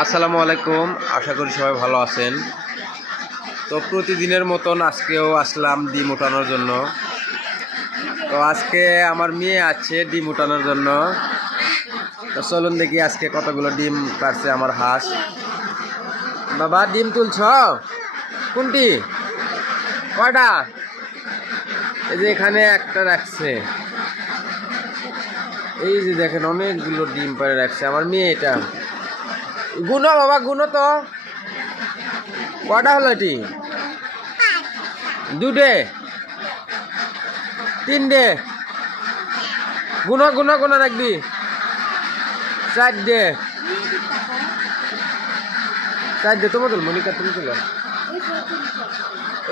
আসসালামু আলাইকুম, আশা করি সবাই ভালো আছেন। তো প্রতিদিনের মতন আজকেও আসলাম ডিম ওঠানোর জন্য। তো আজকে আমার মেয়ে আছে ডিম ওঠানোর জন্য। তো চলুন দেখি আজকে কতগুলো ডিম পারছে আমার হাঁস। বাবা ডিম তুলছ? কোনটি? কয়টা? এই যে এখানে একটা রাখছে, এই যে দেখেন অনেকগুলো ডিম পারে রাখছে আমার মেয়ে। এটা গুনো বাবা, গুনো তো কয়টা হলো? এটি দুটে, তিনটে, গুনো গুনো গুনো রাখবি। চারটে, চারটে তোমার তুল, মনিকা তুমি তুলো।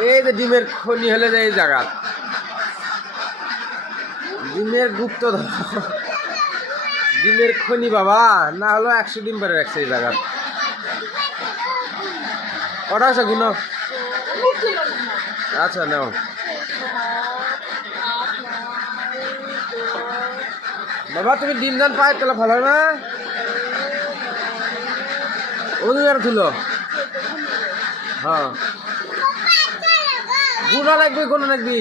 এই যে ডিমের খনি হলে যে এই জায়গা ডিমের গুপ্ত ডিমের খনি বাবা, না হলো 100 ডিম পারে রাখছে এই জায়গা। কটা আছে গুনো? আচ্ছা নাও বাবা, তুমি ডিম দান পায় তাহলে ভালো হয় না? ওদের তুলো। হ্যাঁ গুণা লাগবে, গুণা লাগবি।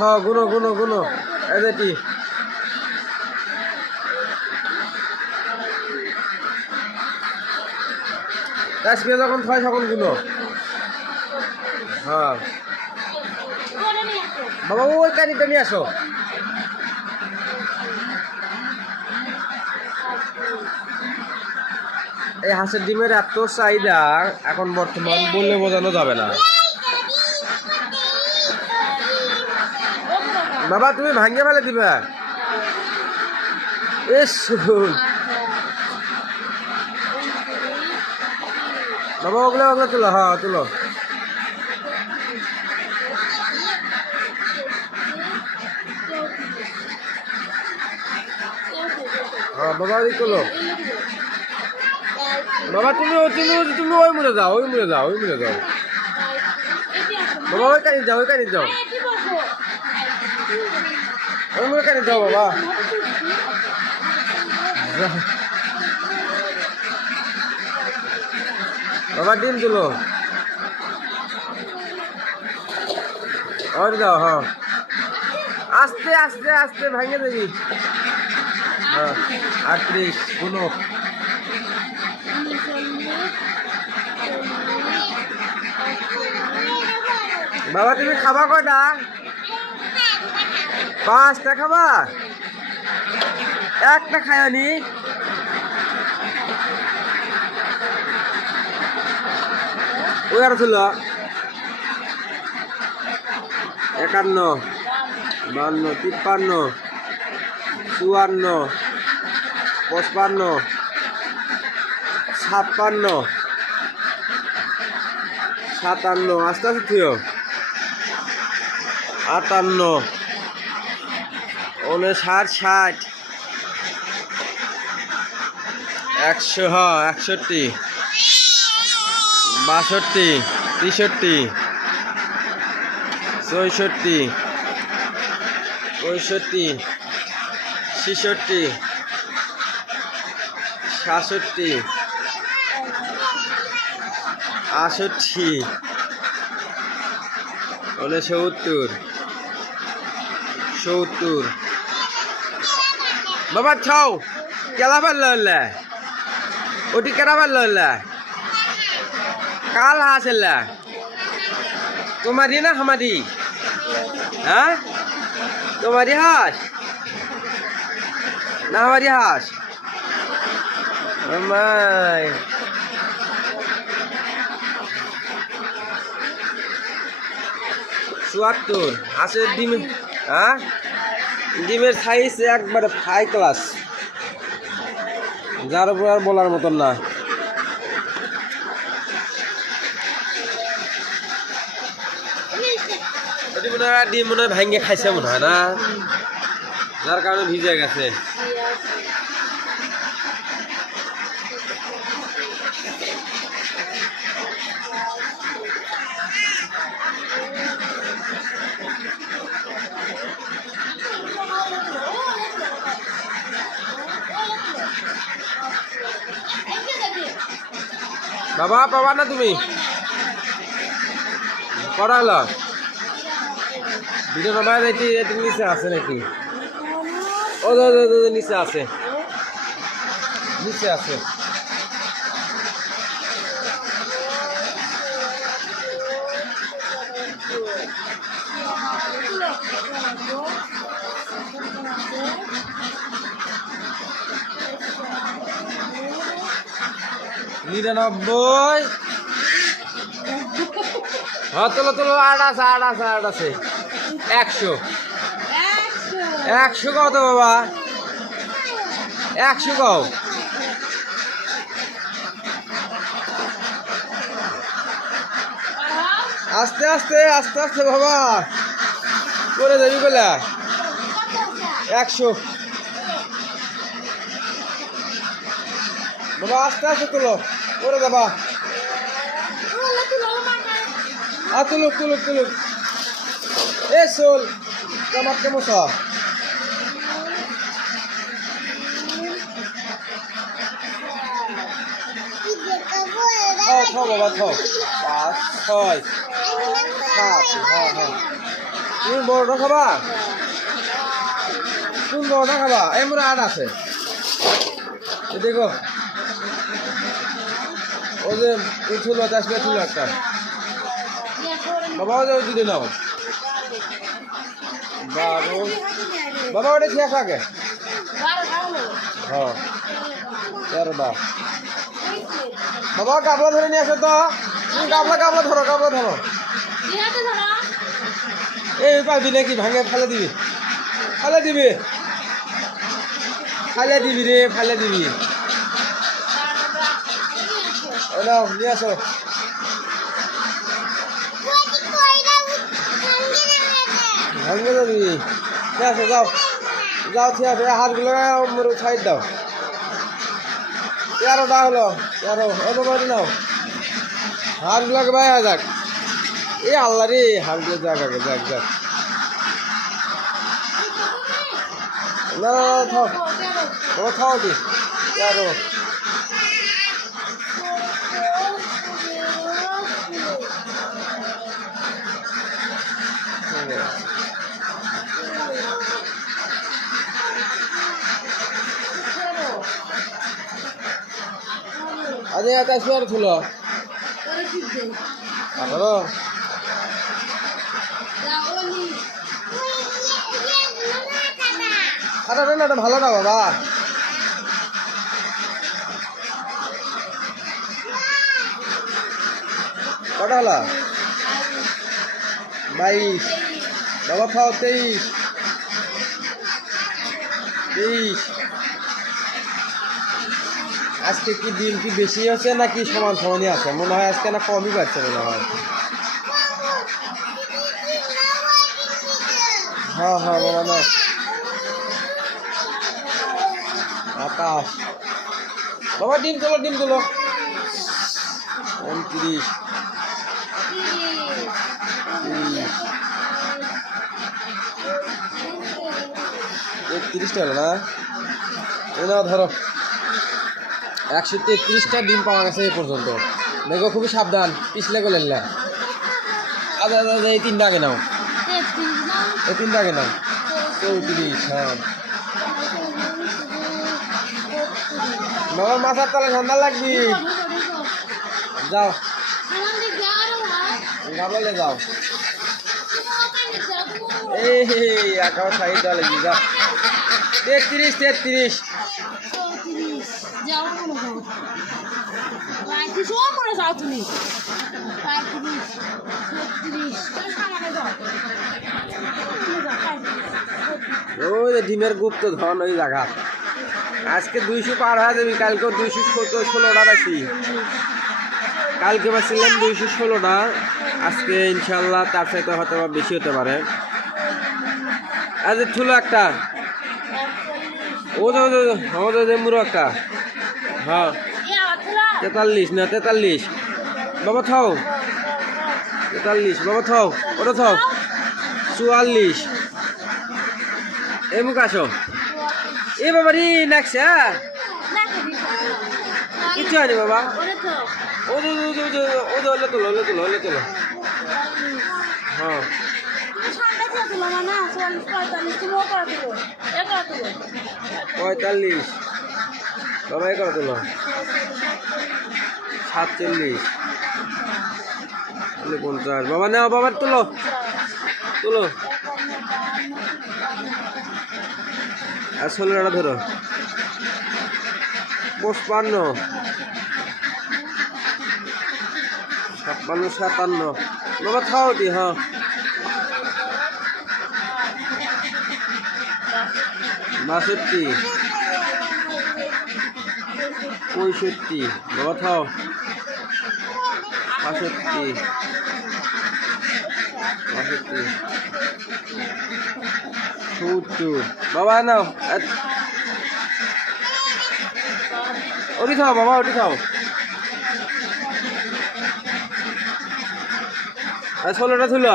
হ্যাঁ গুনো গুনো গুনো, এই যেটি আজকে যখন খাই তখন গুলো। হ্যাঁ বাবা ওই কানিটা নিয়ে আসো। এই হাঁসের ডিমের এত চাহিদা এখন বর্তমান বললে বোঝানো যাবে না। বাবা তুমি ভাঙিয়ে ফেলে দিবা। বাবা ওগুলো ওগুলো তুলো, হ্যাঁ তুলো। হ্যাঁ বাবা ওই তুলো। বাবা তুমি তুমি তুমি ওই মুড়ে যাও, ওই মুড়ে যাও, ওই মুড়ে যাও। বাবা ওই কানি যাও, ওই কানি যাও, ওই মুড়ে কানি যাও বাবা। বাবা ডিম তুলো, और जाओ। हाँ आस्ते आस्ते आस्ते भांगे देगी। हाँ 38 गुनो। बाबा তুমি খাবা কয়টা? 5টা খাবা? একটা খায়নি? ওই আর ছিল 51, 52, 53, 54, 55, 56, 57, আস্তে আস্তে থিও, 58, 59, 60, 100, হ্যাঁ 61, 62, 63, 64, 65, 66, 67, 68, 69, 70। বাবা ছাও কেলা পারল, ওটি কেনা পারল কাল হাসেল তোমারই না আমারই? হ্যাঁ তোমারই হাঁস না আমারই হাঁস? আমায় 74 হাঁসের ডিম। হ্যাঁ ডিমের সাইজ একবারে হাই ক্লাস, যার উপর আর বলার মতন না। ডিম মনে হয় ভাঙ্গে খাইছে মনে হয় না, যার কারণে ভিজে গেছে। বাবা পাবা না তুমি করা হলো ভিডিও বাবা এটি নিচে আছে নাকি ও নিচে আছে নিচে আছে নিরানব্বই হ্যাঁ তোলো আট আছে 100 100 কত বাবা 100 কও আস্তে আস্তে বাবা করে যাবি বলে 100 বাবা আস্তে তোলো করে যাবা তুলুক এ সোল কামাত কেমসা থাও বাবা থাও 5 6 7 হ্যাঁ তুমি বড়টা খাবা কোন বড়টা খাবা এমন 8 আছে দেখো ও যে উঠলো আসবে তুলো একটা বাবা ওই দুটো নাও 12 বাবা ওটা শেষ আগে হ্যাঁ 13টা বাবা কাবলা ধরে নিয়ে আসো তো তুমি কাবলা ধরো এই পাবি নাকি ভাঙে ফেলে দিবি রে ফেলে দিবি নাও নিয়ে আসো ভাঙে যাবি নিয়ে আসো যাও ঠিক আছে হাতগুলো সাইড দাও 13টা হলো 13 এত করে নাও হাতগুলোকে বাইরে যাক এ আল্লাহ রে হাতগুলো যাক আগে যাক না থাও দি 13 আরে এটা শুয়ার থুলো 18 এটা ভালো না বাবা কটা হলো 22 বাবা খাও 23 আজকে কি দিন কি বেশি আছে নাকি সমানই আছে মনে হয় আজকে না কমই পাচ্ছে মনে হয় হ্যাঁ বাবা না 28 বাবা ডিম তোলো 29 31টা হলো না এনাও ধরো 133টা ডিম পাওয়া গেছে এই পর্যন্ত দেখো খুবই সাবধান পিছলে গেলেন না আচ্ছা এই 3টা আগে নাও 34 হ্যাঁ বাবার মাথার তলে ঠান্ডা লাগবি যাও গাবলে যাও এই আকাও সাইড দেওয়া লাগবি যাও 33 ওই ডিমের গুপ্ত ধন ওই জায়গা আজকে 200 পার হয়ে যাবি কালকেও 216টা পাইছি কালকে পাচ্ছিলাম 216টা আজকে ইনশাল্লাহ তার সাথে হয়তো বেশি হতে পারে আজ ঠুলো একটা ও মুরো একটা হ্যাঁ 43 না 43 বাবা থাও 43 বাবা থাও ওটা থাও 44 মুখ আসো এ বাবা রে নাকছে কিছু হয়নি বাবা ও যে হলে তোলো হ্যাঁ 45 বাবা এ কত তোলো 47 49 বাবা নাও বাবা তোলো আর 16টা ধরো 55 56 বাবা খাও দি হ্যাঁ 62 65 বাবা খাও 65 70 বাবা নাও ওটি খাও বাবা ওটি খাও আর 16টা তুলো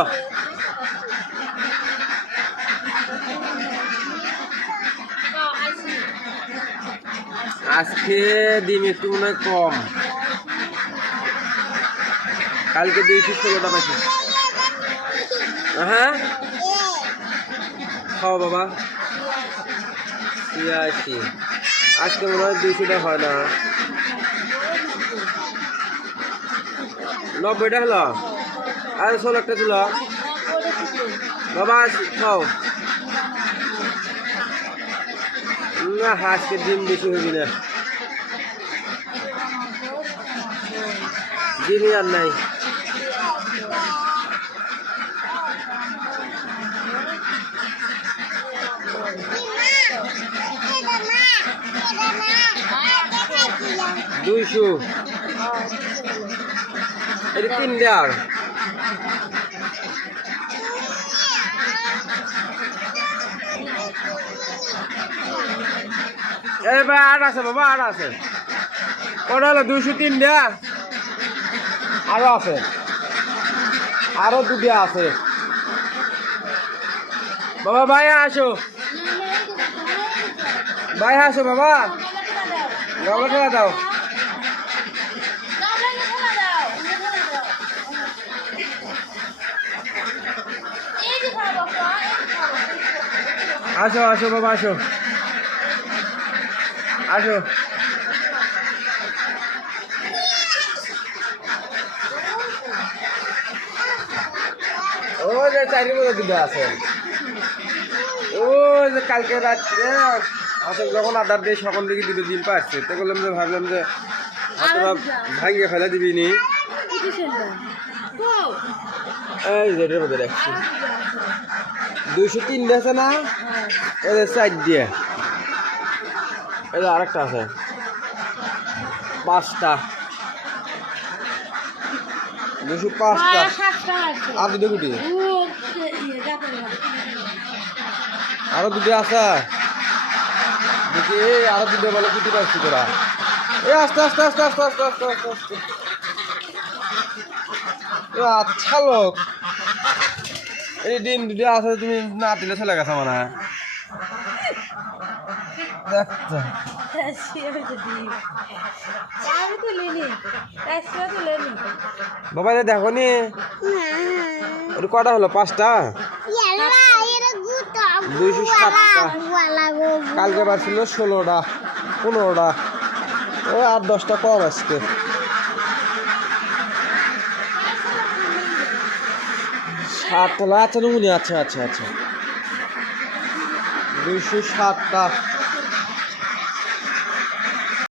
আজকে ডিম একটু মনে হয় কম কালকে 216টা পাইছি হ্যাঁ খাও বাবা 86 আজকে মনে হয় 200টা হয় না 90টা হলো আর 16টা ছিল বাবা খাও না আজকে ডিম বেশি হবি না ডিমই আর নাই দুইশো এটা 3টা এবার 8 আছে বাবা 8 আছে কটা হলো 203টা আরো আছে আরো 2টা আছে বাবা ভাই আসো বাবা গামলা খেলা দাও আসো বাবা আসো ও যে 4 বছর দুটো আছে ও যে কালকে রাত্রে আসলে যখন আড্ডার দিয়ে সকাল দিকে 2টো ডিম পাচ্ছে তো বললাম যে ভাবলাম যে তোরা ভাঙিয়ে ফেলে দিবি নি এই যেটার মধ্যে রাখছি 203 আছে না এদের 4 দিয়ে এটা আরেকটা আছে 5টা 205টা আর 2টা গুটি আরো 2টা আছে দেখি আরো 2টা বলে গুটি পাচ্ছি তোরা এই আস্তে আচ্ছা লোক এই ডিম 2টা আছে তুমি না দিলে চলে গেছে মানে দেখছো বাবা দেখো নি ওর কটা হলো 5টা 207টা কালকে বার ছিল 16টা 15টা ও 8-10টা কম আজকে আচ্ছা নুনি আচ্ছা 207টা